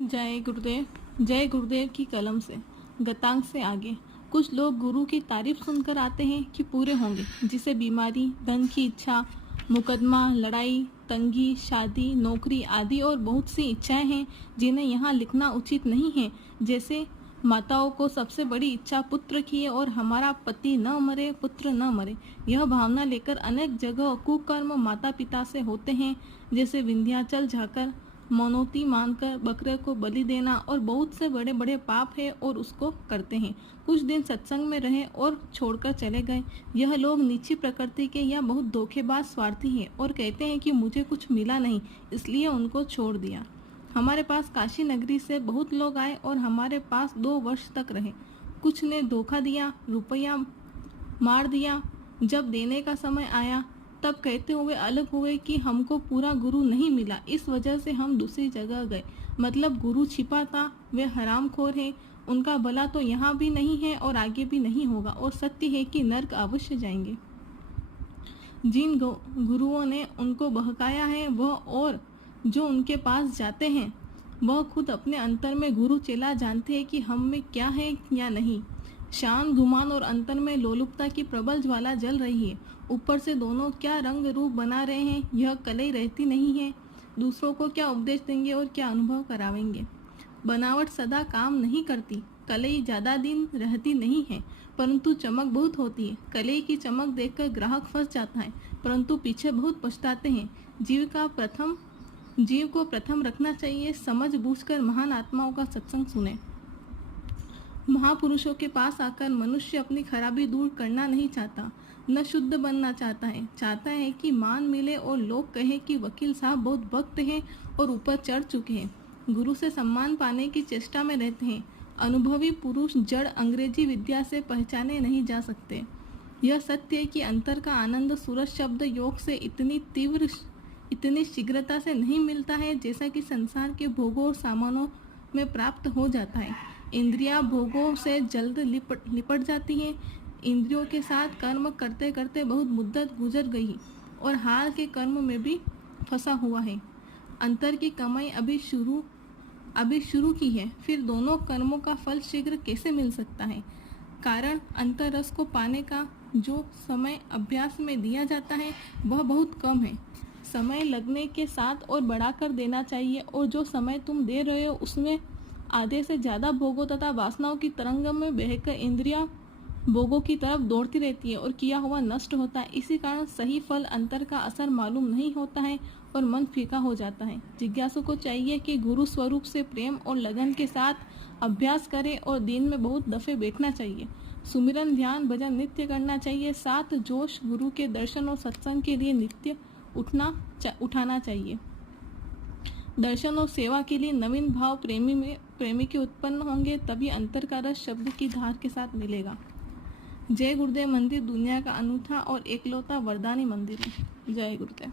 जय गुरुदेव की कलम से गतांग से आगे। कुछ लोग गुरु की तारीफ सुनकर आते हैं कि पूरे होंगे, जिसे बीमारी, धन की इच्छा, मुकदमा, लड़ाई, तंगी, शादी, नौकरी आदि और बहुत सी इच्छाएं हैं जिन्हें यहाँ लिखना उचित नहीं है। जैसे माताओं को सबसे बड़ी इच्छा पुत्र की है और हमारा पति न मरे, पुत्र न मरे। यह भावना लेकर अनेक जगह कुकर्म माता पिता से होते हैं, जैसे विंध्याचल जाकर मनौती मानकर बकरे को बलि देना, और बहुत से बड़े बड़े पाप है और उसको करते हैं। कुछ दिन सत्संग में रहे और छोड़कर चले गए। यह लोग नीची प्रकृति के या बहुत धोखेबाज स्वार्थी हैं और कहते हैं कि मुझे कुछ मिला नहीं, इसलिए उनको छोड़ दिया। हमारे पास काशी नगरी से बहुत लोग आए और हमारे पास 2 वर्ष तक रहे। कुछ ने धोखा दिया, रुपया मार दिया। जब देने का समय आया तब कहते हुए अलग हुए कि हमको पूरा गुरु नहीं मिला, इस वजह से हम दूसरी जगह गए। मतलब गुरु छिपा था, वे हरामखोर हैं, उनका भला तो यहाँ भी नहीं है और आगे भी नहीं होगा, और सत्य है कि नर्क अवश्य जाएंगे। जिन गुरुओं ने उनको बहकाया है वह और जो उनके पास जाते हैं वह खुद अपने अंतर में गुरु चेला जानते हैं कि हम में क्या है या नहीं। शान, गुमान और अंतर में लोलुपता की प्रबल ज्वाला जल रही है। ऊपर से दोनों क्या रंग रूप बना रहे हैं, यह कलई रहती नहीं है। दूसरों को क्या उपदेश देंगे और क्या अनुभव करावेंगे। बनावट सदा काम नहीं करती, कलई ज्यादा दिन रहती नहीं है, परंतु चमक बहुत होती है। कलई की चमक देखकर ग्राहक फंस जाता है, परंतु पीछे बहुत पछताते हैं। जीव को प्रथम रखना चाहिए। समझ बूझकर महान आत्माओं का सत्संग सुने। महापुरुषों के पास आकर मनुष्य अपनी खराबी दूर करना नहीं चाहता, न शुद्ध बनना चाहता है। चाहता है कि मान मिले और लोग कहें कि वकील साहब बहुत भक्त हैं और ऊपर चढ़ चुके हैं। गुरु से सम्मान पाने की चेष्टा में रहते हैं। अनुभवी पुरुष जड़ अंग्रेजी विद्या से पहचाने नहीं जा सकते। यह सत्य है कि अंतर का आनंद सूरज शब्द योग से इतनी शीघ्रता से नहीं मिलता है जैसा कि संसार के भोगों और सामानों में प्राप्त हो जाता है। इंद्रियां भोगों से जल्द लिपट जाती हैं। इंद्रियों के साथ कर्म करते करते बहुत मुद्दत गुजर गई और हाल के कर्म में भी फंसा हुआ है। अंतर की कमाई अभी शुरू की है, फिर दोनों कर्मों का फल शीघ्र कैसे मिल सकता है। कारण अंतर रस को पाने का जो समय अभ्यास में दिया जाता है वह बहुत कम है। समय लगने के साथ और बढ़ाकर देना चाहिए, और जो समय तुम दे रहे हो उसमें आधे से ज़्यादा भोगों तथा वासनाओं की तरंगम में बहकर इंद्रियां भोगों की तरफ दौड़ती रहती है और किया हुआ नष्ट होता है। इसी कारण सही फल अंतर का असर मालूम नहीं होता है और मन फीका हो जाता है। जिज्ञासु को चाहिए कि गुरु स्वरूप से प्रेम और लगन के साथ अभ्यास करे और दिन में बहुत दफे बैठना चाहिए। सुमिरन, ध्यान, भजन नित्य करना चाहिए। साथ जोश गुरु के दर्शन और सत्संग के लिए नित्य उठाना चाहिए। दर्शन और सेवा के लिए नवीन भाव प्रेमी के उत्पन्न होंगे, तभी अंतर का रस शब्द की धार के साथ मिलेगा। जय गुरुदेव मंदिर दुनिया का अनूठा और एकलौता वरदानी मंदिर है। जय गुरुदेव।